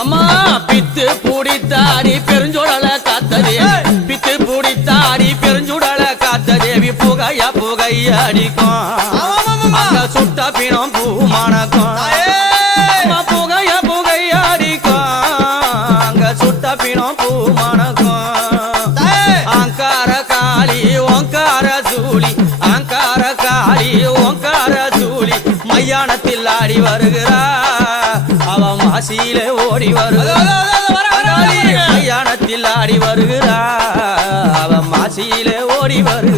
அம்மா பித்து பூடித்தாடி பெருஞ்சுடல காத்ததே பித்து பூடித்தாடி பெருஞ்சுடல காத்ததேவி புகையா புகையடிக்கும் அங்க சுட்ட பிணம் பூ மணக்கும் புகையா புகையடிக்கும் அங்க சுட்ட பிணம் பூ மணக்கும் அங்கார காளி ஓங்கார சூழி அங்கார காளி ஓங்கார சூழி மையானத்தில் ஆடி வருகிறா அவ மாசியிலே ஓடி வருகிறாள் மையானத்தில் ஆடி வருகிறா அவ மாசியிலே ஓடி வருகிறாள்